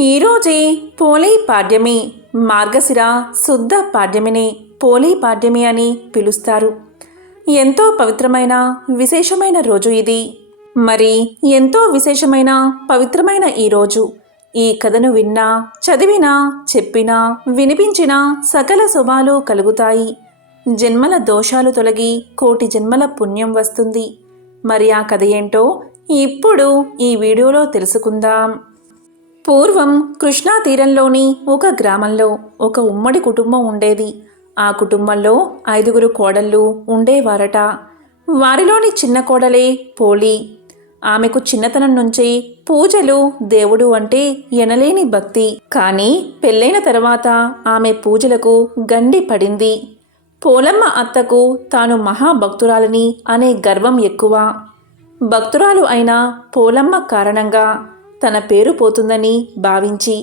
ఈరోజే పోలీ పాడ్యమి. మార్గశిర శుద్ధ పాడ్యమిని పోలీ పాడ్యమి అని పిలుస్తారు. ఎంతో పవిత్రమైన విశేషమైన రోజు ఇది. మరి ఎంతో విశేషమైన పవిత్రమైన ఈరోజు ఈ కథను విన్నా, చదివినా, చెప్పినా, వినిపించినా సకల శుభాలు కలుగుతాయి. జన్మల దోషాలు తొలగి కోటి జన్మల పుణ్యం వస్తుంది. మరి ఆ కథ ఏంటో ఇప్పుడు ఈ వీడియోలో తెలుసుకుందాం. పూర్వం కృష్ణా తీరంలోని ఒక గ్రామంలో ఒక ఉమ్మడి కుటుంబం ఉండేది. ఆ కుటుంబంలో 5 కోడళ్ళు ఉండేవారట. వారిలోని చిన్న కోడలే పోలి. ఆమెకు చిన్నతనం నుంచే పూజలు, దేవుడు అంటే ఎనలేని భక్తి. కానీ పెళ్ళైన తర్వాత ఆమె పూజలకు గండి పడింది. పోలమ్మ అత్తకు తాను మహాభక్తురాలని అనే గర్వం ఎక్కువ. భక్తురాలు అయిన పోలమ్మ కారణంగా తన పేరు పోతుందని భావించి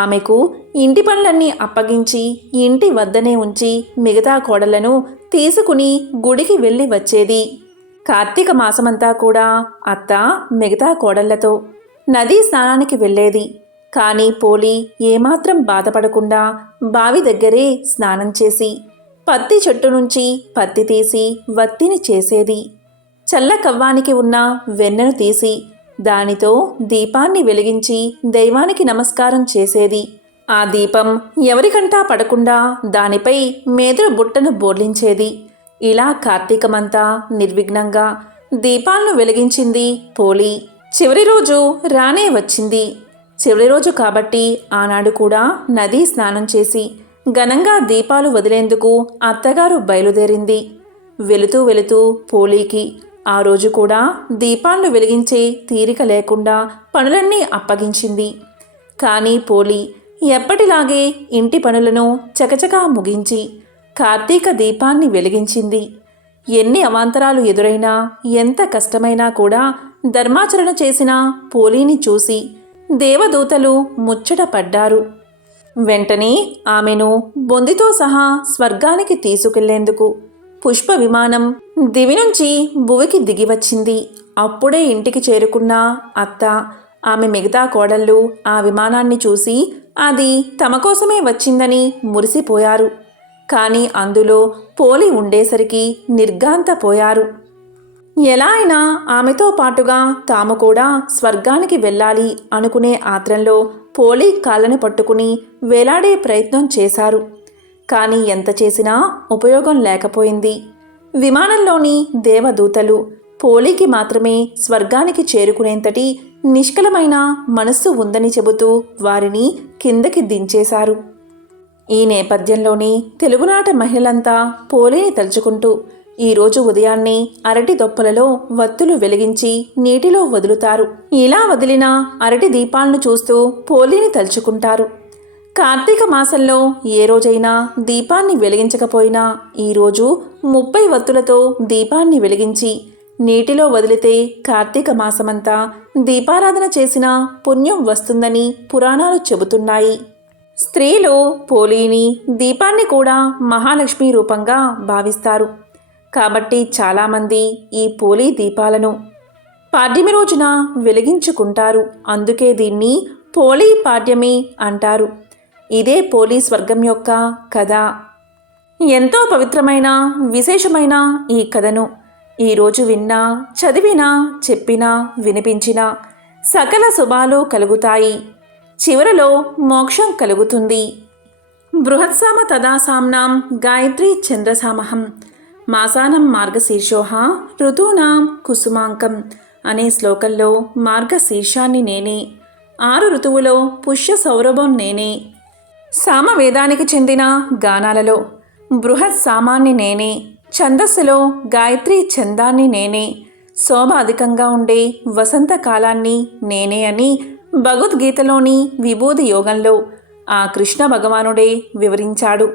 ఆమెకు ఇంటి పనులన్నీ అప్పగించి ఇంటి వద్దనే ఉంచి మిగతా కోడళ్లను తీసుకుని గుడికి వెళ్ళి వచ్చేది. కార్తీక మాసమంతా కూడా అత్త మిగతా కోడళ్లతో నదీ స్నానానికి వెళ్ళేది. కానీ పోలి ఏమాత్రం బాధపడకుండా బావి దగ్గరే స్నానం చేసి పత్తి చెట్టు నుంచి పత్తి తీసి వత్తిని చేసేది. చల్ల కవ్వానికి ఉన్న వెన్నను తీసి దానితో దీపాన్ని వెలిగించి దైవానికి నమస్కారం చేసేది. ఆ దీపం ఎవరికంటా పడకుండా దానిపై మేదురు బుట్టను బోర్లించేది. ఇలా కార్తీకమంతా నిర్విఘ్నంగా దీపాలను వెలిగించింది పోలి. చివరి రోజు రానే వచ్చింది. చివరి రోజు కాబట్టి ఆనాడు కూడా నదీ స్నానం చేసి ఘనంగా దీపాలు వదిలేందుకు అత్తగారు బయలుదేరింది. వెళుతూ వెళుతూ పోలీకి ఆ రోజు కూడా దీపాలను వెలిగించే తీరిక లేకుండా పనులన్నీ అప్పగించింది. కానీ పోలి ఎప్పటిలాగే ఇంటి పనులను చకచకా ముగించి కార్తీక దీపాన్ని వెలిగించింది. ఎన్ని అవాంతరాలు ఎదురైనా, ఎంత కష్టమైనా కూడా ధర్మాచరణ చేసిన పోలీని చూసి దేవదూతలు ముచ్చట పడ్డారు. వెంటనే ఆమెను బొందితో సహా స్వర్గానికి తీసుకెళ్లేందుకు పుష్ప విమానం దివి నుంచి భువికి దిగివచ్చింది. అప్పుడే ఇంటికి చేరుకున్న అత్త, ఆమె మిగతా కోడళ్ళు ఆ విమానాన్ని చూసి అది తమ కోసమే వచ్చిందని మురిసిపోయారు. కానీ అందులో పోలి ఉండేసరికి నిర్ఘాంతపోయారు. ఎలా అయినా ఆమెతో పాటుగా తాము కూడా స్వర్గానికి వెళ్ళాలి అనుకునే ఆత్రంలో పోలి కాళ్ళని పట్టుకుని వేలాడే ప్రయత్నం చేశారు. కానీ ఎంత చేసినా ఉపయోగం లేకపోయింది. విమానంలోని దేవదూతలు పోలికి మాత్రమే స్వర్గానికి చేరుకునేంతటి నిష్కలమైన మనస్సు ఉందని చెబుతూ వారిని కిందకి దించేశారు. ఈ నేపథ్యంలోనే తెలుగునాట మహిళలంతా పోలిని తలుచుకుంటూ ఈరోజు ఉదయాన్నే అరటి దొప్పలలో వత్తులు వెలిగించి నీటిలో వదులుతారు. ఇలా వదిలిన అరటి దీపాలను చూస్తూ పోలిని తలుచుకుంటారు. కార్తీక మాసంలో ఏ రోజైనా దీపాన్ని వెలిగించకపోయినా ఈరోజు 30 వత్తులతో దీపాన్ని వెలిగించి నీటిలో వదిలితే కార్తీక మాసమంతా దీపారాధన చేసిన పుణ్యం వస్తుందని పురాణాలు చెబుతున్నాయి. స్త్రీలు పోలీని, దీపాన్ని కూడా మహాలక్ష్మి రూపంగా భావిస్తారు. కాబట్టి చాలామంది ఈ పోలీ దీపాలను పాడ్యమి రోజున వెలిగించుకుంటారు. అందుకే దీన్ని పోలీ పాడ్యమి అంటారు. ఇదే పోలీ స్వర్గం యొక్క కథ. ఎంతో పవిత్రమైన విశేషమైన ఈ కథను ఈరోజు విన్నా, చదివినా, చెప్పినా, వినిపించినా సకల శుభాలు కలుగుతాయి. చివరలో మోక్షం కలుగుతుంది. బృహత్సామ తదాసాంనాం గాయత్రీ చంద్రసామహం మాసానం మార్గశీర్షోహ ఋతూనాం కుసుమాంకం అనే శ్లోకంలో మార్గశీర్షాన్ని నేనే, 6 ఋతువులో పుష్య సౌరభం నేనే. సామవేదానికి చెందిన గానాలలో బృహత్ సామాన్ని నేనే, ఛందస్సులో గాయత్రి ఛందాన్ని నేనే, శోభ అధికంగా ఉండే వసంతకాలాన్ని నేనే అని భగవద్గీతలోని విభూది యోగంలో ఆ కృష్ణ భగవానుడే వివరించాడు.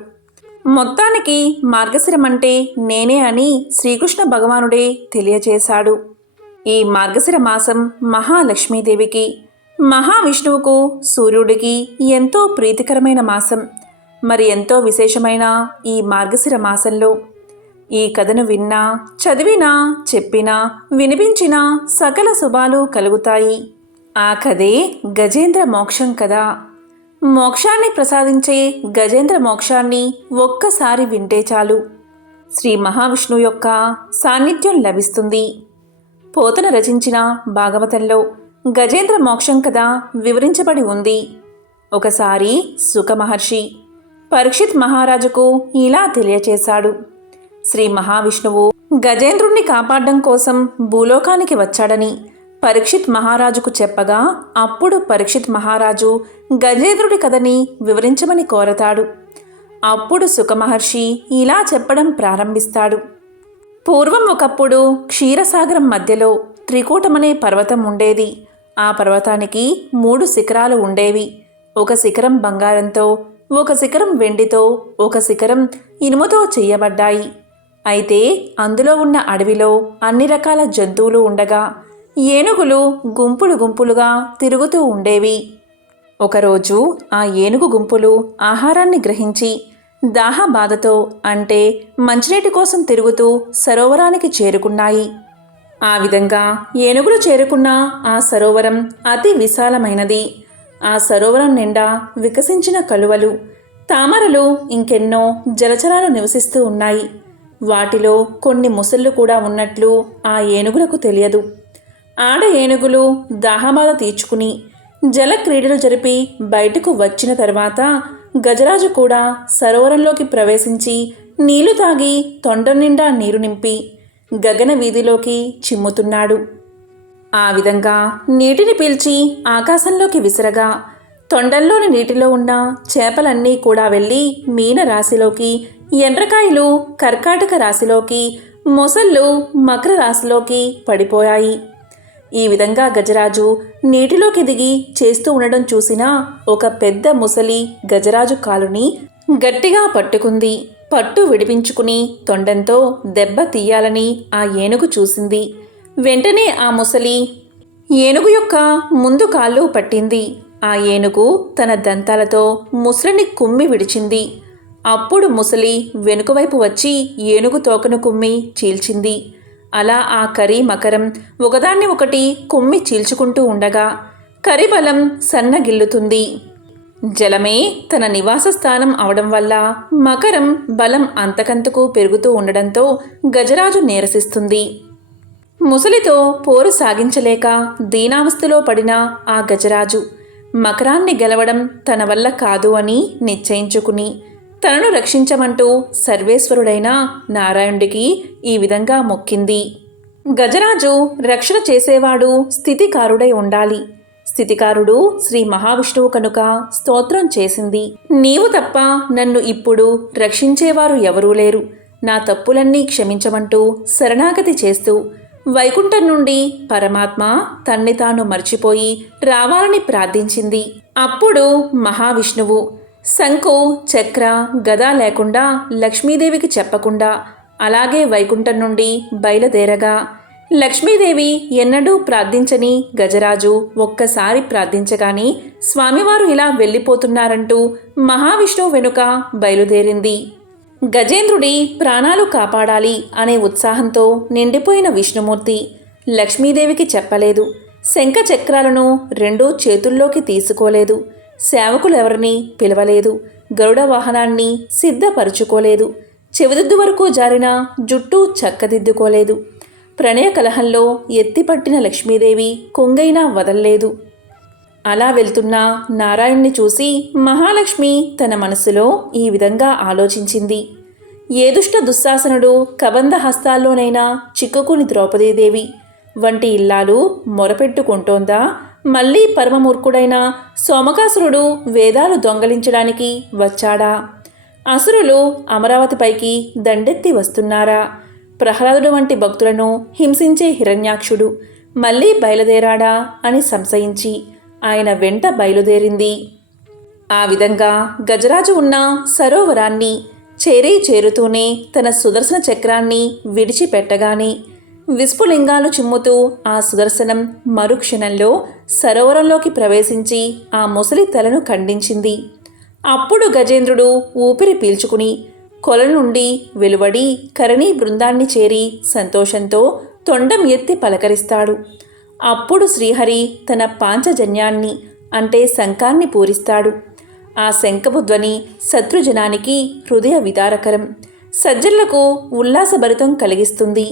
మొత్తానికి మార్గశిరం అంటే నేనే అని శ్రీకృష్ణ భగవానుడే తెలియజేశాడు. ఈ మార్గశిర మాసం మహాలక్ష్మీదేవికి, మహావిష్ణువుకు, సూర్యుడికి ఎంతో ప్రీతికరమైన మాసం. మరి ఎంతో విశేషమైన ఈ మార్గశిర మాసంలో ఈ కథను విన్నా, చదివినా, చెప్పినా, వినిపించినా సకల శుభాలు కలుగుతాయి. ఆ కథే గజేంద్ర మోక్షం కదా. మోక్షాన్ని ప్రసాదించే గజేంద్ర మోక్షాన్ని ఒక్కసారి వింటే చాలు శ్రీ మహావిష్ణువు యొక్క సాన్నిధ్యం లభిస్తుంది. పోతన రచించిన భాగవతంలో గజేంద్ర మోక్షం కథ వివరించబడి ఉంది. ఒకసారి సుఖ మహర్షి పరీక్షిత్ మహారాజుకు ఇలా తెలియచేశాడు. శ్రీ మహావిష్ణువు గజేంద్రుణ్ణి కాపాడడం కోసం భూలోకానికి వచ్చాడని పరీక్షిత్ మహారాజుకు చెప్పగా, అప్పుడు పరీక్షిత్ మహారాజు గజేంద్రుడి కథని వివరించమని కోరతాడు. అప్పుడు సుఖమహర్షి ఇలా చెప్పడం ప్రారంభిస్తాడు. పూర్వం ఒకప్పుడు క్షీరసాగరం మధ్యలో త్రికూటమనే పర్వతం ఉండేది. ఆ పర్వతానికి 3 శిఖరాలు ఉండేవి. ఒక శిఖరం బంగారంతో, ఒక శిఖరం వెండితో, ఒక శిఖరం ఇనుముతో చేయబడ్డాయి. అయితే అందులో ఉన్న అడవిలో అన్ని రకాల జంతువులు ఉండగా ఏనుగులు గుంపులు గుంపులుగా తిరుగుతూ ఉండేవి. ఒకరోజు ఆ ఏనుగు గుంపులు ఆహారాన్ని గ్రహించి దాహబాధతో, అంటే మంచినీటి కోసం తిరుగుతూ సరోవరానికి చేరుకున్నాయి. ఆ విధంగా ఏనుగులు చేరుకున్న ఆ సరోవరం అతి విశాలమైనది. ఆ సరోవరం నిండా వికసించిన కలువలు, తామరలు, ఇంకెన్నో జలచరాలు నివసిస్తూ ఉన్నాయి. వాటిలో కొన్ని ముసళ్ళు కూడా ఉన్నట్లు ఆ ఏనుగులకు తెలియదు. ఆడ ఏనుగులు దాహబాధ తీర్చుకుని జల క్రీడలు జరిపి బయటకు వచ్చిన తర్వాత గజరాజు కూడా సరోవరంలోకి ప్రవేశించి నీళ్లు తాగి తొండం నిండా నీరు నింపి గగన వీధిలోకి చిమ్ముతున్నాడు. ఆ విధంగా నీటిని పీల్చి ఆకాశంలోకి విసరగా తొండంలోని నీటిలో ఉన్న చేపలన్నీ కూడా వెళ్ళి మీన రాశిలోకి, ఎండ్రకాయలు కర్కాటక రాశిలోకి, మొసళ్ళు మకర రాశిలోకి పడిపోయాయి. ఈ విధంగా గజరాజు నీటిలోకి దిగి చేస్తూ ఉండడం చూసిన ఒక పెద్ద ముసలి గజరాజు కాలుని గట్టిగా పట్టుకుంది. పట్టు విడిపించుకుని తొండంతో దెబ్బ తీయాలని ఆ ఏనుగు చూసింది. వెంటనే ఆ ముసలి ఏనుగు యొక్క ముందు కాళ్ళు పట్టింది. ఆ ఏనుగు తన దంతాలతో ముసలిని కుమ్మి విడిచింది. అప్పుడు ముసలి వెనుకవైపు వచ్చి ఏనుగు తోకను కుమ్మి చీల్చింది. అలా ఆ కరి మకరం ఒకదాన్ని ఒకటి కుమ్మి చీల్చుకుంటూ ఉండగా కరిబలం సన్నగిల్లుతుంది. జలమే తన నివాస స్థానం అవడం వల్ల మకరం బలం అంతకంతకు పెరుగుతూ ఉండడంతో గజరాజు నీరసిస్తుంది. ముసలితో పోరు సాగించలేక దీనావస్థలో పడిన ఆ గజరాజు మకరాన్ని గెలవడం తన వల్ల కాదు అని నిశ్చయించుకుని తనను రక్షించమంటూ సర్వేశ్వరుడైన నారాయణుడికి ఈ విధంగా మొక్కింది. గజరాజు రక్షణ చేసేవాడు స్థితికారుడై ఉండాలి. స్థితికారుడు శ్రీ మహావిష్ణువు కనుక స్తోత్రం చేసింది. నీవు తప్ప నన్ను ఇప్పుడు రక్షించేవారు ఎవరూ లేరు. నా తప్పులన్నీ క్షమించమంటూ శరణాగతి చేస్తూ వైకుంఠం నుండి పరమాత్మ తన్ని తాను మర్చిపోయి రావాలని ప్రార్థించింది. అప్పుడు మహావిష్ణువు శంకు, చక్ర, గద లేకుండా లక్ష్మీదేవికి చెప్పకుండా అలాగే వైకుంఠం నుండి బయలుదేరగా లక్ష్మీదేవి ఎన్నడూ ప్రార్థించని గజరాజు ఒక్కసారి ప్రార్థించగానే స్వామివారు ఇలా వెళ్ళిపోతున్నారంటూ మహావిష్ణువు వెనుక బయలుదేరింది. గజేంద్రుడి ప్రాణాలు కాపాడాలి అనే ఉత్సాహంతో నిండిపోయిన విష్ణుమూర్తి లక్ష్మీదేవికి చెప్పలేదు. శంఖ చక్రాలను 2 చేతుల్లోకి తీసుకోలేదు. సేవకులెవరిని పిలవలేదు. గరుడ వాహనాన్ని సిద్ధపరుచుకోలేదు. చెవిదిద్దు వరకు జారిన జుట్టు చక్కదిద్దుకోలేదు. ప్రణయ కలహంలో ఎత్తిపట్టిన లక్ష్మీదేవి కొంగైనా వదల్లేదు. అలా వెళ్తున్న నారాయణ్ణి చూసి మహాలక్ష్మి తన మనసులో ఈ విధంగా ఆలోచించింది. ఏ దుష్ట దుశ్శాసనుడు కబంధ హస్తాల్లోనైనా చిక్కుకుని ద్రౌపదీదేవి వంటి ఇల్లాలు మొరపెట్టుకుంటోందా? మళ్ళీ పరమమూర్ఖుడైన సోమకాసురుడు వేదాలు దొంగలించడానికి వచ్చాడా? అసురులు అమరావతిపైకి దండెత్తి వస్తున్నారా? ప్రహ్లాదుడు వంటి భక్తులను హింసించే హిరణ్యాక్షుడు మళ్ళీ బయలుదేరాడా అని సంశయించి ఆయన వెంట బయలుదేరింది. ఆ విధంగా గజరాజు ఉన్న సరోవరాన్ని చేరుతూనే తన సుదర్శన చక్రాన్ని విడిచిపెట్టగానే విస్ఫులింగాలు చిమ్ముతూ ఆ సుదర్శనం మరుక్షణంలో సరోవరంలోకి ప్రవేశించి ఆ ముసలి తలను ఖండించింది. అప్పుడు గజేంద్రుడు ఊపిరి పీల్చుకుని కొల నుండి వెలువడి కరణీ బృందాన్ని చేరి సంతోషంతో తొండం ఎత్తి పలకరిస్తాడు. అప్పుడు శ్రీహరి తన పాంచజన్యాన్ని అంటే శంఖాన్ని పూరిస్తాడు. ఆ శంఖపు ధ్వని శత్రుజనానికి హృదయ విదారకరం, సజ్జనులకు ఉల్లాసభరితం కలిగిస్తుంది.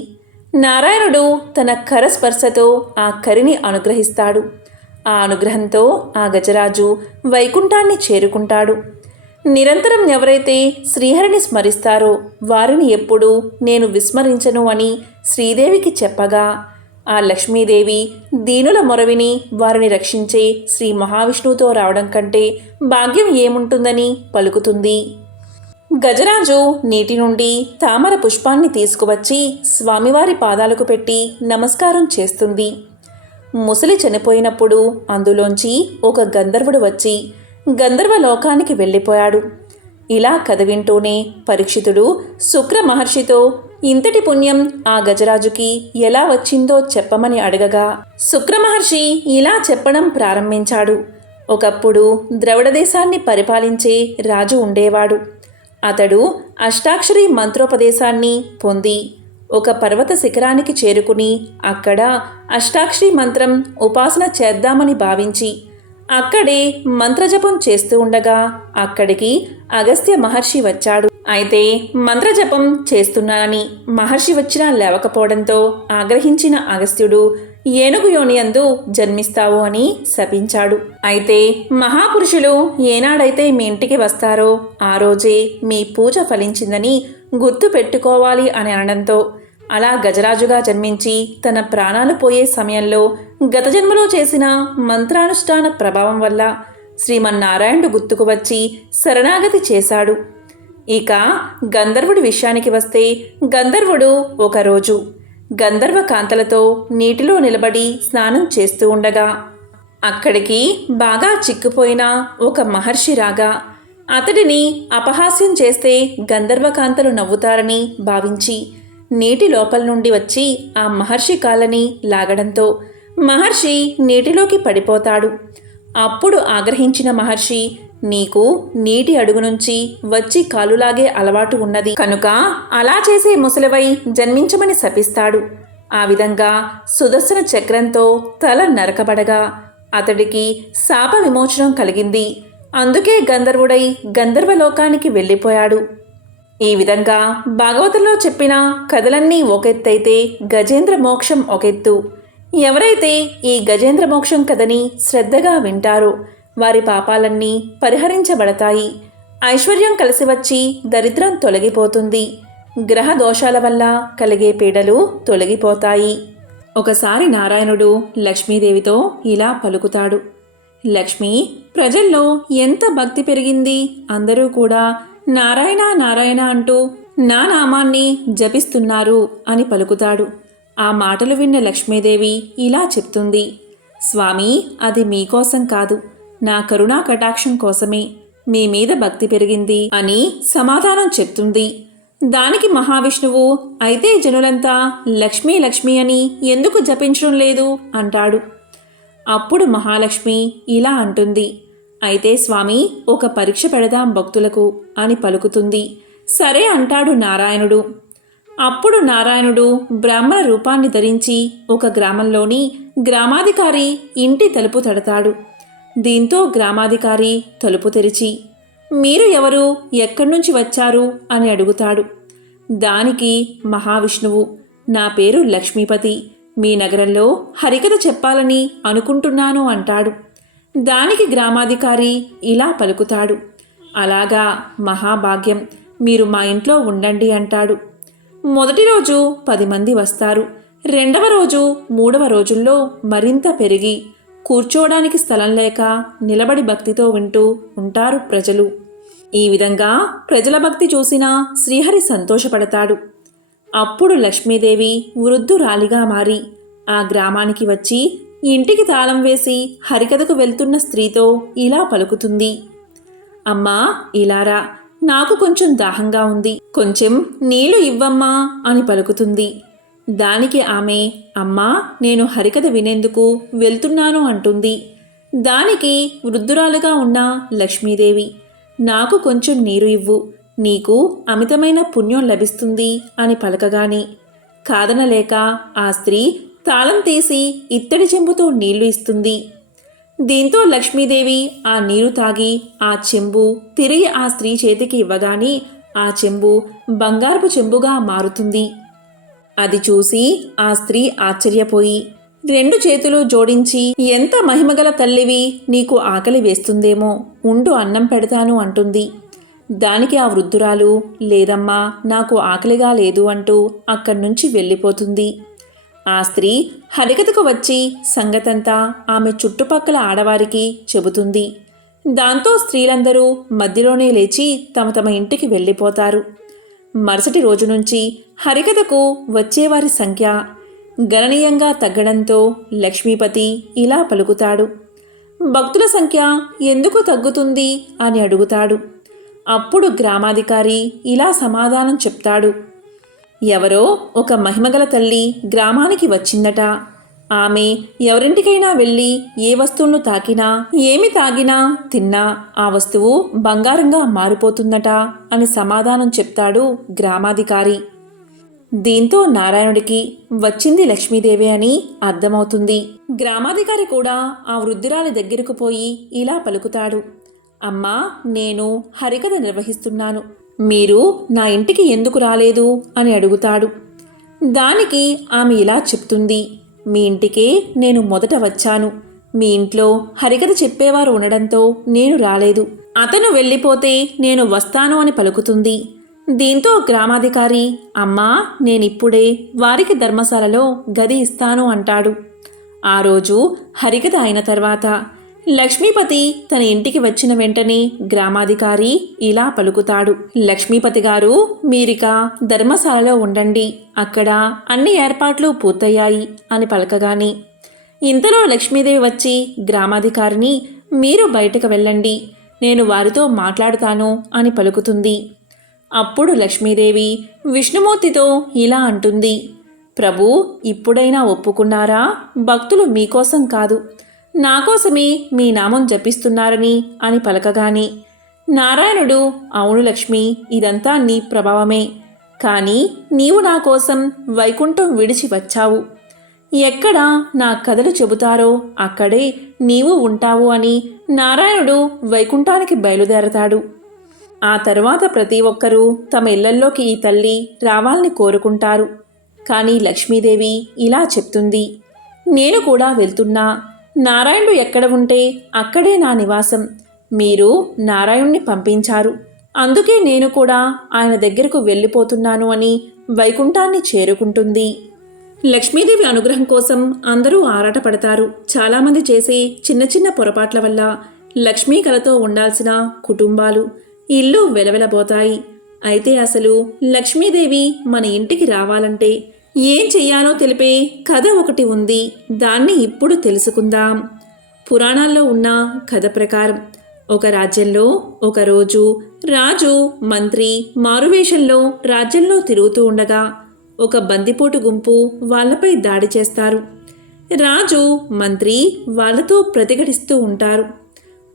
నారాయణుడు తన కరస్పర్శతో ఆ కరిని అనుగ్రహిస్తాడు. ఆ అనుగ్రహంతో ఆ గజరాజు వైకుంఠాన్ని చేరుకుంటాడు. నిరంతరం ఎవరైతే శ్రీహరిని స్మరిస్తారో వారిని ఎప్పుడూ నేను విస్మరించను అని శ్రీదేవికి చెప్పగా, ఆ లక్ష్మీదేవి దీనుల మొరవిని వారిని రక్షించే శ్రీ మహావిష్ణువుతో రావడం కంటే భాగ్యం ఏముంటుందని పలుకుతుంది. గజరాజు నీటి నుండి తామర పుష్పాన్ని తీసుకువచ్చి స్వామివారి పాదాలకు పెట్టి నమస్కారం చేస్తుంది. ముసలి చనిపోయినప్పుడు అందులోంచి ఒక గంధర్వుడు వచ్చి గంధర్వ లోకానికి వెళ్ళిపోయాడు. ఇలా కథ వింటూనే పరీక్షితుడు శుక్ర మహర్షితో ఇంతటి పుణ్యం ఆ గజరాజుకి ఎలా వచ్చిందో చెప్పమని అడగగా, శుక్ర మహర్షి ఇలా చెప్పడం ప్రారంభించాడు. ఒకప్పుడు ద్రవిడ దేశాన్ని పరిపాలించే రాజు ఉండేవాడు. అతడు అష్టాక్షరి మంత్రోపదేశాన్ని పొంది ఒక పర్వత శిఖరానికి చేరుకుని అక్కడ అష్టాక్షరి మంత్రం ఉపాసన చేద్దామని భావించి అక్కడే మంత్రజపం చేస్తూ ఉండగా అక్కడికి అగస్త్య మహర్షి వచ్చాడు. అయితే మంత్రజపం చేస్తున్నానని మహర్షి వచ్చినా లేవకపోవడంతో ఆగ్రహించిన అగస్త్యుడు ఏనుగు యోనియందు జన్మిస్తావు అని శపించాడు. అయితే మహాపురుషులు ఏనాడైతే మీ ఇంటికి వస్తారో ఆ రోజే మీ పూజ ఫలించిందని గుర్తు పెట్టుకోవాలి అని అనడంతో అలా గజరాజుగా జన్మించి తన ప్రాణాలు పోయే సమయంలో గత జన్మలో చేసిన మంత్రానుష్ఠాన ప్రభావం వల్ల శ్రీమన్నారాయణుడు గుర్తుకు వచ్చి శరణాగతి చేశాడు. ఇక గంధర్వుడి విషయానికి వస్తే, గంధర్వుడు ఒకరోజు గంధర్వ కాంతలతో నీటిలో నిలబడి స్నానం చేస్తూ ఉండగా అక్కడికి బాగా చిక్కుపోయిన ఒక మహర్షి రాగా అతడిని అపహాస్యం చేస్తే గంధర్వకాంతలు నవ్వుతారని భావించి నీటి లోపల నుండి వచ్చి ఆ మహర్షి కాళ్ళని లాగడంతో మహర్షి నీటిలోకి పడిపోతాడు. అప్పుడు ఆగ్రహించిన మహర్షి, నీకు నీటి అడుగు నుంచి వచ్చి కాలులాగే అలవాటు ఉన్నది కనుక అలా చేసే ముసలివై జన్మించమని శపిస్తాడు. ఆ విధంగా సుదర్శన చక్రంతో తల నరకబడగా అతడికి శాప విమోచనం కలిగింది. అందుకే గంధర్వుడై గంధర్వలోకానికి వెళ్ళిపోయాడు. ఈ విధంగా భాగవతంలో చెప్పిన కథలన్నీ ఒకెత్తైతే గజేంద్ర మోక్షం ఒకెత్తు. ఎవరైతే ఈ గజేంద్ర మోక్షం కథని శ్రద్ధగా వింటారో వారి పాపాలన్నీ పరిహరించబడతాయి. ఐశ్వర్యం కలిసి వచ్చి దరిద్రం తొలగిపోతుంది. గ్రహ దోషాల వల్ల కలిగే పీడలు తొలగిపోతాయి. ఒకసారి నారాయణుడు లక్ష్మీదేవితో ఇలా పలుకుతాడు. లక్ష్మి, ప్రజల్లో ఎంత భక్తి పెరిగింది. అందరూ కూడా నారాయణ నారాయణ అంటూ నా నామాన్ని జపిస్తున్నారు అని పలుకుతాడు. ఆ మాటలు విన్న లక్ష్మీదేవి ఇలా చెప్తుంది. స్వామి, అది మీకోసం కాదు, నా కరుణా కటాక్షం కోసమే మీ మీద భక్తి పెరిగింది అని సమాధానం చెప్తుంది. దానికి మహావిష్ణువు, అయితే జనులంతా లక్ష్మీ లక్ష్మి అని ఎందుకు జపించడం లేదు అంటాడు. అప్పుడు మహాలక్ష్మి ఇలా అంటుంది. అయితే స్వామి, ఒక పరీక్ష పెడదాం భక్తులకు అని పలుకుతుంది. సరే అంటాడు నారాయణుడు. అప్పుడు నారాయణుడు బ్రాహ్మణ రూపాన్ని ధరించి ఒక గ్రామంలోని గ్రామాధికారి ఇంటి తలుపు తడతాడు. దీంతో గ్రామాధికారి తలుపు తెరిచి, మీరు ఎవరు, ఎక్కడి నుంచి వచ్చారు అని అడుగుతాడు. దానికి మహావిష్ణువు, నా పేరు లక్ష్మీపతి, మీ నగరంలో హరికథ చెప్పాలని అనుకుంటున్నాను అంటాడు. దానికి గ్రామాధికారి ఇలా పలుకుతాడు. అలాగా, మహాభాగ్యం, మీరు మా ఇంట్లో ఉండండి అంటాడు. మొదటి రోజు 10 మంది వస్తారు. రెండవ రోజు, మూడవ రోజుల్లో మరింత పెరిగి కూర్చోవడానికి స్థలం లేక నిలబడి భక్తితో వింటూ ఉంటారు ప్రజలు. ఈ విధంగా ప్రజల భక్తి చూసిన శ్రీహరి సంతోషపడతాడు. అప్పుడు లక్ష్మీదేవి వృద్ధురాలిగా మారి ఆ గ్రామానికి వచ్చి ఇంటికి తాళం వేసి హరికథకు వెళ్తున్న స్త్రీతో ఇలా పలుకుతుంది. అమ్మా, ఇలారా, నాకు కొంచెం దాహంగా ఉంది, కొంచెం నీళ్లు ఇవ్వమ్మా అని పలుకుతుంది. దానికి ఆమె, అమ్మా, నేను హరికథ వినేందుకు వెళ్తున్నాను అంటుంది. దానికి వృద్ధురాలుగా ఉన్న లక్ష్మీదేవి, నాకు కొంచెం నీరు ఇవ్వు, నీకు అమితమైన పుణ్యం లభిస్తుంది అని పలకగానే కాదనలేక ఆ స్త్రీ తాళం తీసి ఇత్తడి చెంబుతో నీళ్లు ఇస్తుంది. దీంతో లక్ష్మీదేవి ఆ నీరు తాగి ఆ చెంబు తిరిగి ఆ స్త్రీ చేతికి ఇవ్వగానే ఆ చెంబు బంగారపు చెంబుగా మారుతుంది. అది చూసి ఆ స్త్రీ ఆశ్చర్యపోయి 2 చేతులు జోడించి, ఎంత మహిమగల తల్లివి, నీకు ఆకలి వేస్తుందేమో, ఉండు అన్నం పెడతాను అంటుంది. దానికి ఆ వృద్ధురాలు, లేదమ్మా, నాకు ఆకలిగా లేదు అంటూ అక్కడి నుంచి వెళ్ళిపోతుంది. ఆ స్త్రీ హరికథకు వచ్చి సంగతంతా ఆమె చుట్టుపక్కల ఆడవారికి చెబుతుంది. దాంతో స్త్రీలందరూ మధ్యలోనే లేచి తమ తమ ఇంటికి వెళ్ళిపోతారు. మరుసటి రోజు నుంచి హరికథకు వచ్చేవారి సంఖ్య గణనీయంగా తగ్గడంతో లక్ష్మీపతి ఇలా పలుకుతాడు. భక్తుల సంఖ్య ఎందుకు తగ్గుతుంది అని అడుగుతాడు. అప్పుడు గ్రామాధికారి ఇలా సమాధానం చెప్తాడు. ఎవరో ఒక మహిమగల తల్లి గ్రామానికి వచ్చిందట. ఆమె ఎవరింటికైనా వెళ్ళి ఏ వస్తువును తాకినా, ఏమి తాగినా, తిన్నా ఆ వస్తువు బంగారంగా మారిపోతుందట అని సమాధానం చెప్తాడు గ్రామాధికారి. దీంతో నారాయణుడికి వచ్చింది లక్ష్మీదేవి అని అర్థమవుతుంది. గ్రామాధికారి కూడా ఆ వృద్ధురాలి దగ్గరకు పోయి ఇలా పలుకుతాడు. అమ్మా, నేను హరికథ నిర్వహిస్తున్నాను, మీరు నా ఇంటికి ఎందుకు రాలేదు అని అడుగుతాడు. దానికి ఆమె ఇలా చెప్తుంది. మీ ఇంటికే నేను మొదట వచ్చాను. మీ ఇంట్లో హరికథ చెప్పేవారు ఉండడంతో నేను రాలేదు. అతను వెళ్ళిపోతే నేను వస్తాను అని పలుకుతుంది. దీంతో గ్రామాధికారి, అమ్మా, నేనిప్పుడే వారికి ధర్మశాలలో గది ఇస్తాను అంటాడు. ఆ రోజు హరికథ అయిన తర్వాత లక్ష్మీపతి తన ఇంటికి వచ్చిన వెంటనే గ్రామాధికారి ఇలా పలుకుతాడు. లక్ష్మీపతి గారు, మీరిక ధర్మశాలలో ఉండండి, అక్కడ అన్ని ఏర్పాట్లు పూర్తయ్యాయి అని పలకగాని ఇంతలో లక్ష్మీదేవి వచ్చి గ్రామాధికారిని, మీరు బయటకు వెళ్ళండి, నేను వారితో మాట్లాడుతాను అని పలుకుతుంది. అప్పుడు లక్ష్మీదేవి విష్ణుమూర్తితో ఇలా అంటుంది. ప్రభు, ఇప్పుడైనా ఒప్పుకున్నారా? భక్తులు మీకోసం కాదు, నాకోసమే మీ నామం జపిస్తున్నారని అని పలకగాని నారాయణుడు, అవును లక్ష్మి, ఇదంతా నీ ప్రభావమే, కానీ నీవు నా కోసం వైకుంఠం విడిచి వచ్చావు. ఎక్కడ నా కథలు చెబుతారో అక్కడే నీవు ఉంటావు అని నారాయణుడు వైకుంఠానికి బయలుదేరతాడు. ఆ తర్వాత ప్రతి ఒక్కరూ తమ ఇళ్లల్లోకి ఈ తల్లి రావాలని కోరుకుంటారు. కానీ లక్ష్మీదేవి ఇలా చెప్తుంది. నేను కూడా వెళ్తున్నా. నారాయణుడు ఎక్కడ ఉంటే అక్కడే నా నివాసం. మీరు నారాయణుణ్ణి పంపించారు, అందుకే నేను కూడా ఆయన దగ్గరకు వెళ్ళిపోతున్నాను అని వైకుంఠాన్ని చేరుకుంటుంది. లక్ష్మీదేవి అనుగ్రహం కోసం అందరూ ఆరాటపడతారు. చాలామంది చేసే చిన్న చిన్న పొరపాట్ల వల్ల లక్ష్మీ కళతో ఉండాల్సిన కుటుంబాలు, ఇల్లు వెలవెలబోతాయి. అయితే అసలు లక్ష్మీదేవి మన ఇంటికి రావాలంటే ఏం చెయ్యాలో తెలిపే కథ ఒకటి ఉంది. దాన్ని ఇప్పుడు తెలుసుకుందాం. పురాణాల్లో ఉన్న కథ ప్రకారం ఒక రాజ్యంలో ఒకరోజు రాజు, మంత్రి మారువేషంలో రాజ్యంలో తిరుగుతూ ఉండగా ఒక బందిపోటు గుంపు వాళ్లపై దాడి చేస్తారు. రాజు, మంత్రి వాళ్లతో ప్రతిఘటిస్తూ ఉంటారు.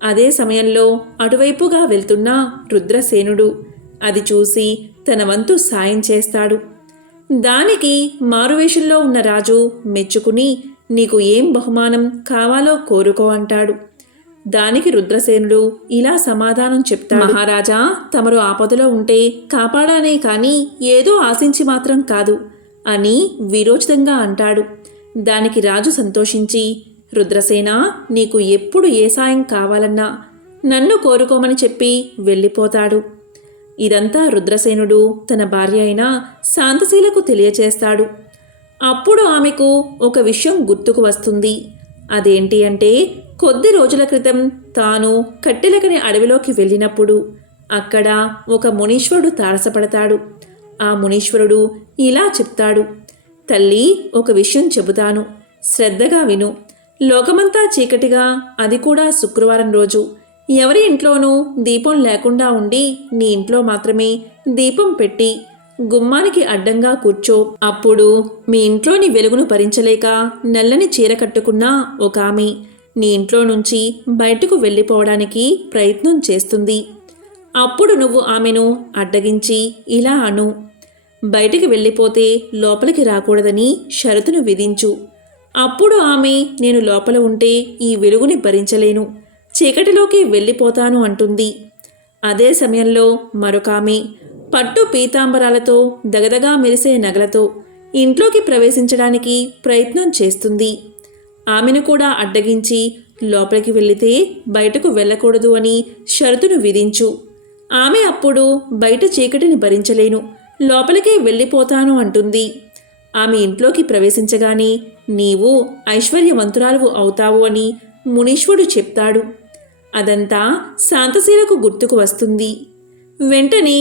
అదే సమయంలో అటువైపుగా వెళ్తున్న రుద్రసేనుడు అది చూసి తన వంతు సాయం చేస్తాడు. దానికి మారువేషంలో ఉన్న రాజు మెచ్చుకుని, నీకు ఏం బహుమానం కావాలో కోరుకో అంటాడు. దానికి రుద్రసేనుడు ఇలా సమాధానం చెప్తాడు. మహారాజా, తమరు ఆపదలో ఉంటే కాపాడానే కానీ ఏదో ఆశించి మాత్రం కాదు అని వీరోచితంగా అంటాడు. దానికి రాజు సంతోషించి, రుద్రసేన, నీకు ఎప్పుడు ఏ సాయం కావాలన్నా నన్ను కోరుకోమని చెప్పి వెళ్ళిపోతాడు. ఇదంతా రుద్రసేనుడు తన భార్య అయిన శాంతశీలకు తెలియచేస్తాడు. అప్పుడు ఆమెకు ఒక విషయం గుర్తుకు వస్తుంది. అదేంటి అంటే, కొద్ది రోజుల క్రితం తాను కట్టెలకని అడవిలోకి వెళ్ళినప్పుడు అక్కడ ఒక మునీశ్వరుడు తారసపడతాడు. ఆ మునీశ్వరుడు ఇలా చెప్తాడు. తల్లి, ఒక విషయం చెబుతాను, శ్రద్ధగా విను. లోకమంతా చీకటిగా, అది కూడా శుక్రవారం రోజు, ఎవరి ఇంట్లోనూ దీపం లేకుండా ఉండి నీ ఇంట్లో మాత్రమే దీపం పెట్టి గుమ్మానికి అడ్డంగా కూర్చో. అప్పుడు మీ ఇంట్లోని వెలుగును భరించలేక నల్లని చీర కట్టుకున్న ఒక ఆమె నీ ఇంట్లో నుంచి బయటకు వెళ్ళిపోవడానికి ప్రయత్నం చేస్తుంది. అప్పుడు నువ్వు ఆమెను అడ్డగించి ఇలా అను, బయటికి వెళ్ళిపోతే లోపలికి రాకూడదని షరతును విధించు. అప్పుడు ఆమె నేను లోపల ఉంటే ఈ వెలుగుని భరించలేను, చీకటిలోకి వెళ్ళిపోతాను అంటుంది. అదే సమయంలో మరొక ఆమె పట్టు పీతాంబరాలతో దగదగా మెరిసే నగలతో ఇంట్లోకి ప్రవేశించడానికి ప్రయత్నం చేస్తుంది. ఆమెను కూడా అడ్డగించి లోపలికి వెళితే బయటకు వెళ్ళకూడదు అని షరతును విధించు. ఆమె అప్పుడు బయట చీకటిని భరించలేను, లోపలికే వెళ్ళిపోతాను అంటుంది. ఆమె ఇంట్లోకి ప్రవేశించగానే నీవు ఐశ్వర్యవంతురాలువు అవుతావు అని మునీశ్వరుడు చెప్తాడు. అదంతా శాంతశీలకు గుర్తుకు వస్తుంది. వెంటనే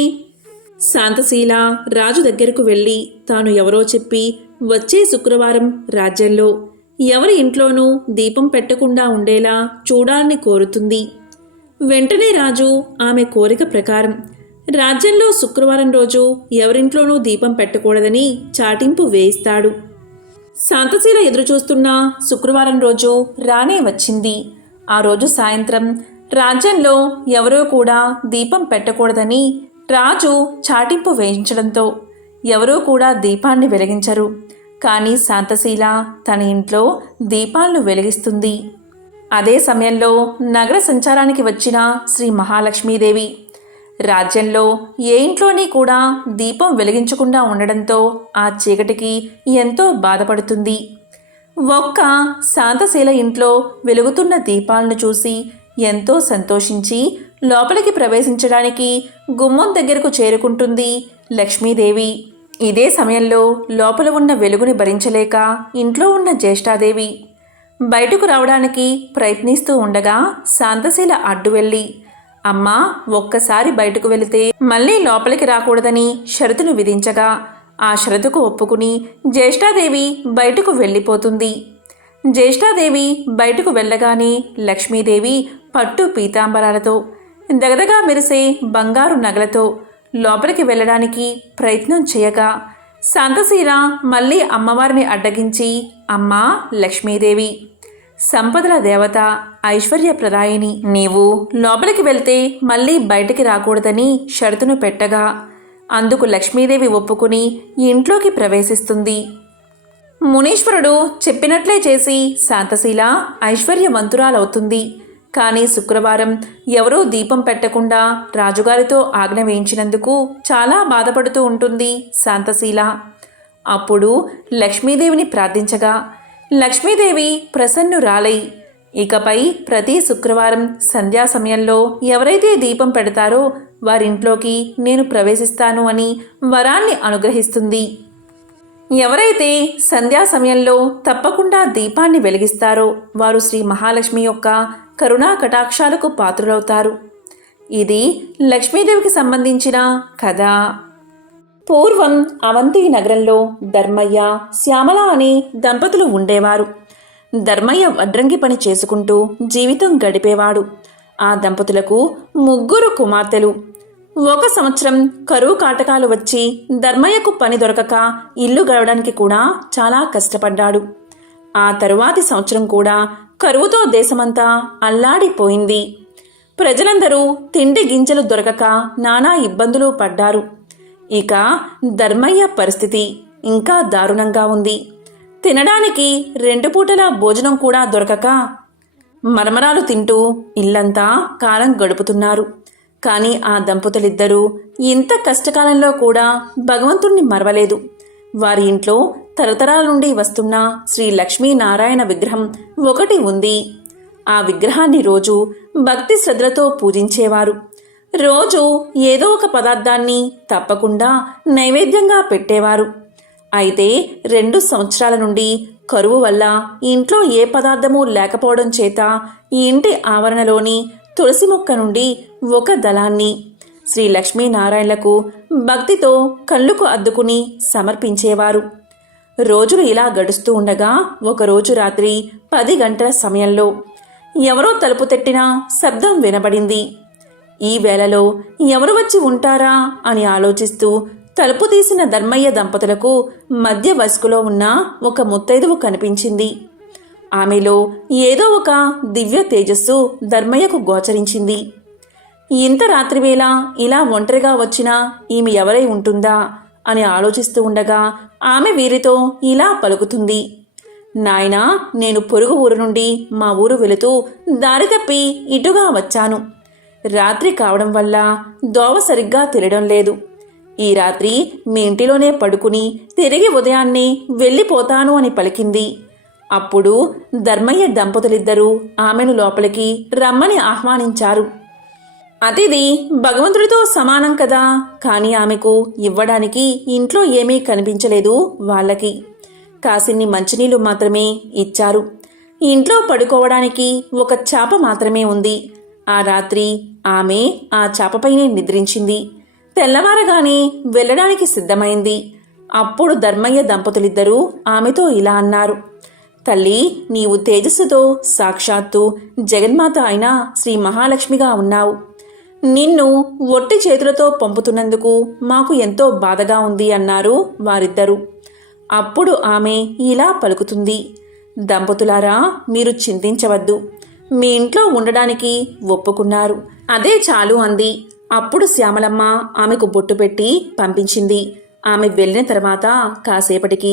శాంతశీల రాజు దగ్గరకు వెళ్ళి తాను ఎవరో చెప్పి వచ్చే శుక్రవారం రాజ్యంలో ఎవరి ఇంట్లోనూ దీపం పెట్టకుండా ఉండేలా చూడాలని కోరుతుంది. వెంటనే రాజు ఆమె కోరిక ప్రకారం రాజ్యంలో శుక్రవారం రోజు ఎవరింట్లోనూ దీపం పెట్టకూడదని చాటింపు వేయిస్తాడు. శాంతశీల ఎదురుచూస్తున్న శుక్రవారం రోజు రానే వచ్చింది. ఆ రోజు సాయంత్రం రాజ్యంలో ఎవరూ కూడా దీపం పెట్టకూడదని రాజు చాటింపు వేయించడంతో ఎవరూ కూడా దీపాన్ని వెలిగించరు. కానీ శాంతశీల తన ఇంట్లో దీపాలను వెలిగిస్తుంది. అదే సమయంలో నగర సంచారానికి వచ్చిన శ్రీ మహాలక్ష్మీదేవి రాజ్యంలో ఏ ఇంట్లోని కూడా దీపం వెలిగించకుండా ఉండడంతో ఆ చీకటికి ఎంతో బాధపడుతుంది. ఒక్క శాంతశీల ఇంట్లో వెలుగుతున్న దీపాలను చూసి ఎంతో సంతోషించి లోపలికి ప్రవేశించడానికి గుమ్మం దగ్గరకు చేరుకుంటుంది లక్ష్మీదేవి. ఇదే సమయంలో లోపల ఉన్న వెలుగుని భరించలేక ఇంట్లో ఉన్న జ్యేష్ఠాదేవి బయటకు రావడానికి ప్రయత్నిస్తూ ఉండగా శాంతశీల అడ్డు వెళ్ళి అమ్మా, ఒక్కసారి బయటకు వెళితే మళ్ళీ లోపలికి రాకూడదని షరతును విధించగా ఆ షరతుకు ఒప్పుకుని జ్యేష్ఠాదేవి బయటకు వెళ్ళిపోతుంది. జ్యేష్ఠాదేవి బయటకు వెళ్ళగానే లక్ష్మీదేవి పట్టు పీతాంబరాలతో దగదగా మెరిసే బంగారు నగలతో లోపలికి వెళ్ళడానికి ప్రయత్నం చేయగా శాంతశీల మళ్ళీ అమ్మవారిని అడ్డగించి అమ్మా లక్ష్మీదేవి, సంపదల దేవత, ఐశ్వర్యప్రదాయిని, నీవు లోపలికి వెళ్తే మళ్ళీ బయటికి రాకూడదని షరతును పెట్టగా అందుకు లక్ష్మీదేవి ఒప్పుకుని ఇంట్లోకి ప్రవేశిస్తుంది. మునీశ్వరుడు చెప్పినట్లే చేసి శాంతశీల ఐశ్వర్యవంతురాలవుతుంది. కానీ శుక్రవారం ఎవరూ దీపం పెట్టకుండా రాజుగారితో ఆజ్ఞ వేయించినందుకు చాలా బాధపడుతూ ఉంటుంది శాంతశీల. అప్పుడు లక్ష్మీదేవిని ప్రార్థించగా లక్ష్మీదేవి ప్రసన్నురాలై ఇకపై ప్రతి శుక్రవారం సంధ్యా సమయంలో ఎవరైతే దీపం పెడతారో వారింట్లోకి నేను ప్రవేశిస్తాను అని వరాన్ని అనుగ్రహిస్తుంది. ఎవరైతే సంధ్యా సమయంలో తప్పకుండా దీపాన్ని వెలిగిస్తారో వారు శ్రీ మహాలక్ష్మి యొక్క కరుణా కటాక్షాలకు పాత్రులవుతారు. ఇది లక్ష్మీదేవికి సంబంధించిన కథ. పూర్వం అవంతి నగరంలో ధర్మయ్య, శ్యామల అనే దంపతులు ఉండేవారు. ధర్మయ్య వడ్రంగి పని చేసుకుంటూ జీవితం గడిపేవాడు. ఆ దంపతులకు 3 కుమార్తెలు. ఒక సంవత్సరం కరువు కాటకాలు వచ్చి ధర్మయ్యకు పని దొరకక ఇల్లు గడవడానికి కూడా చాలా కష్టపడ్డాడు. ఆ తరువాతి సంవత్సరం కూడా కరువుతో దేశమంతా అల్లాడిపోయింది. ప్రజలందరూ తిండి గింజలు దొరకక నానా ఇబ్బందులు పడ్డారు. ఇక ధర్మయ్య పరిస్థితి ఇంకా దారుణంగా ఉంది. తినడానికి 2 పూటల భోజనం కూడా దొరకక మరమరాలు తింటూ ఇల్లంతా కాలం గడుపుతున్నారు. కానీ ఆ దంపతులిద్దరూ ఇంత కష్టకాలంలో కూడా భగవంతుణ్ణి మరవలేదు. వారి ఇంట్లో తరతరాల నుండి వస్తున్న శ్రీ లక్ష్మీనారాయణ విగ్రహం ఒకటి ఉంది. ఆ విగ్రహాన్ని రోజు భక్తి శ్రద్ధలతో పూజించేవారు. రోజు ఏదో ఒక పదార్థాన్ని తప్పకుండా నైవేద్యంగా పెట్టేవారు. అయితే 2 సంవత్సరాల నుండి కరువు వల్ల ఇంట్లో ఏ పదార్థమూ లేకపోవడం చేత ఈ ఇంటి ఆవరణలోని తులసి మొక్క నుండి ఒక దళాన్ని శ్రీ లక్ష్మీనారాయణలకు భక్తితో కళ్ళుకు అద్దుకుని సమర్పించేవారు. రోజులు ఇలా గడుస్తూ ఉండగా ఒకరోజు రాత్రి 10 గంటల సమయంలో ఎవరో తలుపు తట్టిన శబ్దం వినబడింది. ఈ వేళలో ఎవరు వచ్చి ఉంటారా అని ఆలోచిస్తూ తలుపు తీసిన ధర్మయ్య దంపతులకు మధ్య వయస్కులో ఉన్న ఒక ముత్తైదువు కనిపించింది. ఆమెలో ఏదో ఒక దివ్య తేజస్సు ధర్మయ్యకు గోచరించింది. ఇంత రాత్రివేళ ఇలా ఒంటరిగా వచ్చినా ఈమె ఎవరై ఉంటుందా అని ఆలోచిస్తూ ఉండగా ఆమె వీరితో ఇలా పలుకుతుంది. నాయనా, నేను పొరుగు ఊరు నుండి మా ఊరు వెళుతూ దారి తప్పి ఇటుగా వచ్చాను. రాత్రి కావడం వల్ల దోవ సరిగ్గా తెలియడం లేదు. ఈ రాత్రి మీ ఇంటిలోనే పడుకుని తిరిగి ఉదయాన్నే వెళ్ళిపోతాను అని పలికింది. అప్పుడు ధర్మయ్య దంపతులిద్దరూ ఆమెను లోపలికి రమ్మని ఆహ్వానించారు. అతిథి భగవంతుడితో సమానం కదా, కానీ ఆమెకు ఇవ్వడానికి ఇంట్లో ఏమీ కనిపించలేదు. వాళ్ళకి కాసిన్ని మంచినీళ్లు మాత్రమే ఇచ్చారు. ఇంట్లో పడుకోవడానికి ఒక చాప మాత్రమే ఉంది. ఆ రాత్రి ఆమె ఆ చాపపైనే నిద్రించింది. తెల్లవారగానే వెళ్ళడానికి సిద్ధమైంది. అప్పుడు ధర్మయ్య దంపతులిద్దరూ ఆమెతో ఇలా అన్నారు. తల్లి, నీవు తేజస్సుతో సాక్షాత్తు జగన్మాత అయిన శ్రీ మహాలక్ష్మిగా ఉన్నావు. నిన్ను ఒట్టి చేతులతో పంపుతున్నందుకు మాకు ఎంతో బాధగా ఉంది అన్నారు వారిద్దరూ. అప్పుడు ఆమె ఇలా పలుకుతుంది. దంపతులారా, మీరు చింతించవద్దు. మీ ఇంట్లో ఉండడానికి ఒప్పుకున్నారు, అదే చాలు అంది. అప్పుడు శ్యామలమ్మ ఆమెకు బొట్టు పెట్టి పంపించింది. ఆమె వెళ్ళిన తర్వాత కాసేపటికి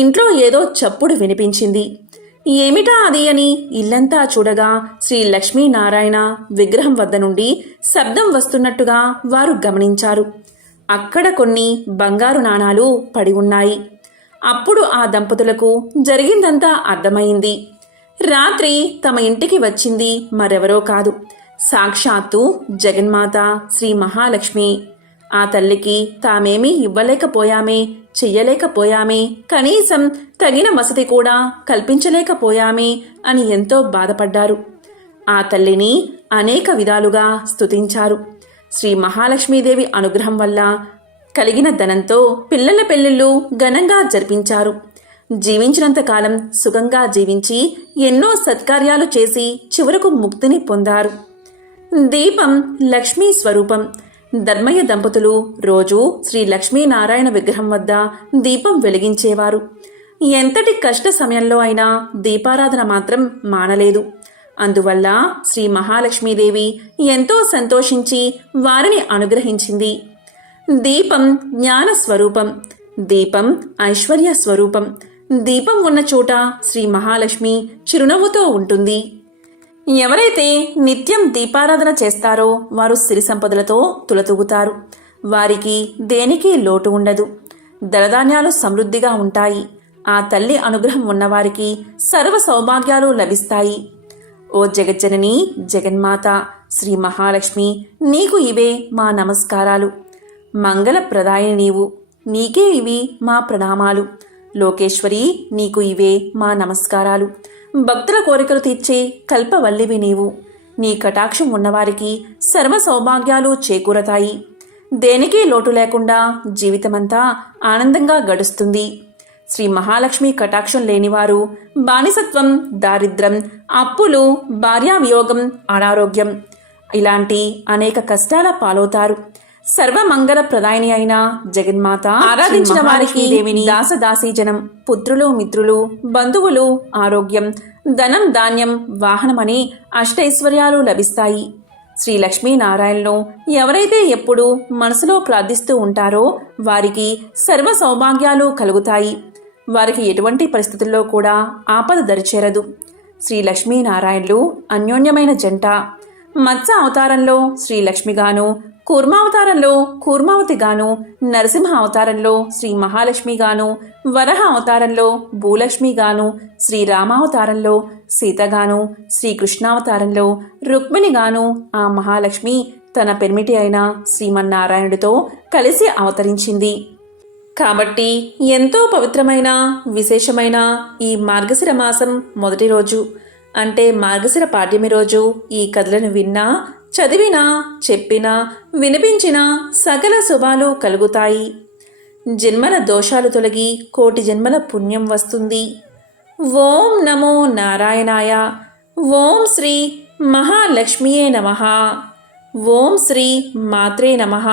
ఇంట్లో ఏదో చప్పుడు వినిపించింది. ఏమిటా అది అని ఇల్లంతా చూడగా శ్రీ లక్ష్మీనారాయణ విగ్రహం వద్ద నుండి శబ్దం వస్తున్నట్టుగా వారు గమనించారు. అక్కడ కొన్ని బంగారు నాణాలు పడి ఉన్నాయి. అప్పుడు ఆ దంపతులకు జరిగిందంతా అర్థమైంది. రాత్రి తమ ఇంటికి వచ్చింది మరెవరో కాదు, సాక్షాత్తు జగన్మాత శ్రీ మహాలక్ష్మి. ఆ తల్లికి తామేమీ ఇవ్వలేకపోయామే, చెయ్యలేకపోయామే, కనీసం తగిన వసతి కూడా కల్పించలేకపోయామే అని ఎంతో బాధపడ్డారు. ఆ తల్లిని అనేక విధాలుగా స్తుతించారు. శ్రీ మహాలక్ష్మీదేవి అనుగ్రహం వల్ల కలిగిన ధనంతో పిల్లల పెళ్లిళ్ళు ఘనంగా జరిపించారు. జీవించినంతకాలం సుఖంగా జీవించి ఎన్నో సత్కార్యాలు చేసి చివరకు ముక్తిని పొందారు. దీపం లక్ష్మీ స్వరూపం. ధర్మయ్య దంపతులు రోజూ శ్రీ లక్ష్మీనారాయణ విగ్రహం వద్ద దీపం వెలిగించేవారు. ఎంతటి కష్ట సమయంలో అయినా దీపారాధన మాత్రం మానలేదు. అందువల్ల శ్రీ మహాలక్ష్మీదేవి ఎంతో సంతోషించి వారిని అనుగ్రహించింది. దీపం జ్ఞాన స్వరూపం, దీపం ఐశ్వర్య స్వరూపం. దీపం ఉన్న చోట శ్రీ మహాలక్ష్మి చిరునవ్వుతో ఉంటుంది. ఎవరైతే నిత్యం దీపారాధన చేస్తారో వారు సిరి సంపదలతో తులతూగుతారు. వారికి దేనికి లోటు ఉండదు. ధనధాన్యాలు సమృద్ధిగా ఉంటాయి. ఆ తల్లి అనుగ్రహం ఉన్నవారికి సర్వ సౌభాగ్యాలు లభిస్తాయి. ఓ జగజ్జనని జగన్మాత శ్రీ మహాలక్ష్మి, నీకు ఇవే మా నమస్కారాలు. మంగళప్రదాయిని నీవు, నీకే ఇవి మా ప్రణామాలు. లోకేశ్వరి, నీకు ఇవే మా నమస్కారాలు. భక్తుల కోరికలు తీర్చే కల్పవల్లివి నీవు. నీ కటాక్షం ఉన్నవారికి సర్వ సౌభాగ్యాలు చేకూరతాయి. దేనికి లోటు లేకుండా జీవితమంతా ఆనందంగా గడుస్తుంది. శ్రీ మహాలక్ష్మి కటాక్షం లేనివారు బానిసత్వం, దారిద్ర్యం, అప్పులు, భార్యావియోగం, అనారోగ్యం ఇలాంటి అనేక కష్టాల పాలవుతారు. సర్వమంగళ ప్రదాయిని అయిన జగన్మాత ఆరాధించిన వారికి దేవిని దాసదాసీజనం, పుత్రులు, మిత్రులు, బంధువులు, ఆరోగ్యం, ధనం, ధాన్యం, వాహనమని అష్టైశ్వర్యాలు లభిస్తాయి. శ్రీ లక్ష్మీనారాయణను ఎవరైతే ఎప్పుడూ మనసులో ప్రార్థిస్తూ ఉంటారో వారికి సర్వ సౌభాగ్యాలు కలుగుతాయి. వారికి ఎటువంటి పరిస్థితుల్లో కూడా ఆపద దరిచేరదు. శ్రీ లక్ష్మీనారాయణులు అన్యోన్యమైన జంట. మత్స్య అవతారంలో శ్రీ లక్ష్మిగాను, కూర్మావతారంలో కూర్మావతిగాను, నరసింహ అవతారంలో శ్రీ మహాలక్ష్మిగాను, వరహ అవతారంలో భూలక్ష్మిగాను, శ్రీరామావతారంలో సీతగాను, శ్రీకృష్ణావతారంలో రుక్మిణిగాను ఆ మహాలక్ష్మి తన పెర్మిటి అయిన శ్రీమన్నారాయణుడితో కలిసి అవతరించింది. కాబట్టి ఎంతో పవిత్రమైన విశేషమైన ఈ మార్గశిర మాసం మొదటి రోజు అంటే మార్గశిర పాడ్యమి రోజు ఈ కథలను విన్నా, చదివినా, చెప్పినా, వినిపించినా సకల శుభాలు కలుగుతాయి. జన్మల దోషాలు తొలగి కోటి జన్మల పుణ్యం వస్తుంది. ఓం నమో నారాయణాయ. ఓం శ్రీ మహాలక్ష్మియే నమః. ఓం శ్రీ మాత్రే నమః.